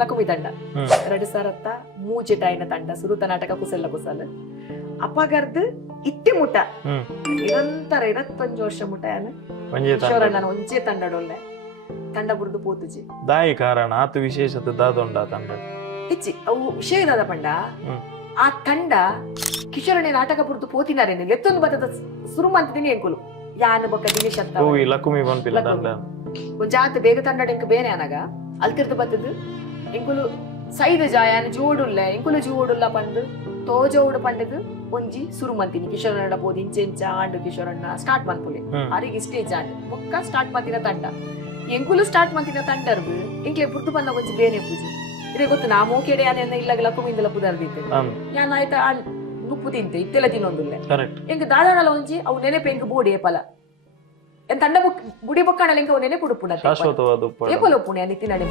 ಲಕುಮಿ ತಂಡ 2003 ತಂಡ ಸುರುತ ನಾಟಕ ಕುಸಲ್ಲ ಕುಸಲ್ ಅಪಗರ್ದು ಇತ್ತಿ ಮುಟ ನಿರಂತರ 25 ವರ್ಷ ಮುಟ ಕಿಶೋರಣ್ಣನ ಒಂಜೆ ತಂಡಡೊಲ್ಲೆ ತಂಡ ಬುರ್ದು ಪೋತುಜಿ ದಾಯಿ ಕಾರಣ ಆತು ವಿಶೇಷತೆ ದಾದೊಂಡ ತಂಡ ಇಚ್ಚಿ ಅವು ವಿಷಯ ದಾದ ಪಂಡ ಆ ತಂಡ ಕಿಶೋರಣ್ಣ ನಾಟಕ ಬುರ್ದು ಪೋತಿನಾರೆ ಎತ್ತೊಂದು ಬತ್ತದ ಸುರು ಮಂತಿನಿ ಎಂಕುಲು ಯಾನ ಬೊಕ್ಕ ದಿನೇಶ್ ಅಂತ ಲಕುಮಿ ಬಂಪಿಲ್ಲ ತಂಡ ಜಾತ ಬೇಗ ತಂಡ ಎಂಕ ಬೇರೆ ಅನಗ ಅಲ್ತಿರ್ದು ಬತ್ತದು ಎಂಕುಲು ಸೈದ ಜಾಯನ ಜೋಡುಲ್ಲ ಎಂಕುಲು ಜೋಡುಲ್ಲ ಪಂಡು ತೋಜೋಡು ಪಂಡದು ಒಂಜಿ ಸುರು ಮಂತಿನಿ ಕಿಶೋರಣ್ಣ ಬೋದು ಇಂಚೆಂಚ ಆಂಡು ಕಿಶೋರಣ್ಣ ಸ್ಟಾರ್ಟ್ ಮನ್ಪುಲಿ ಅರಿಗೆ ಸ್ಟೇಜ್ ಆಂಡ್ ಬೊಕ್ಕ ಸ್ಟಾರ್ಟ್ ಮಂತಿನ ತಂಡ ಎಂಕುಲು ಸ್ಟಾರ್ಟ್ ಮಂತಿನ ತಂಡರ್ದು ಎಂಕ್ಲೆ ಪುರ್ತು ಬಂದ ಒಂಜಿ ಬೇರೆ ಪೂಜೆ ಇದೇ ಗೊತ್ತು ನಾ ಮೋಕೆಡೆ ಯಾನ ಇಲ್ಲಾಗ ಲಕುಮಿಂದಲ ಪುದರ್ದಿತ್ತೆ ಯಾನ್ ಆಯ್ತ ನುಪ್ಪು ತಿಂತೆ ಇತ್ತೆಲ್ಲ ತಿನ್ನೊಂದುಲ್ಲೆ ಎಂಕ ದಾದಾನಲ ಒಂಜಿ ಅವು ನೆನೆಪೆ ಎಂಕ ಬೋಡಿ ಏಪಲ ಎಂತ ತಂಡ ಬುಡಿ ಬೊಕ್ಕಣಲ ಎಂಕ ಅವು ನೆನೆಪುಡು ಪುಣ ಏಪಲ ಪುಣ್ಯ ನಿತ್ತಿ ನಡೆ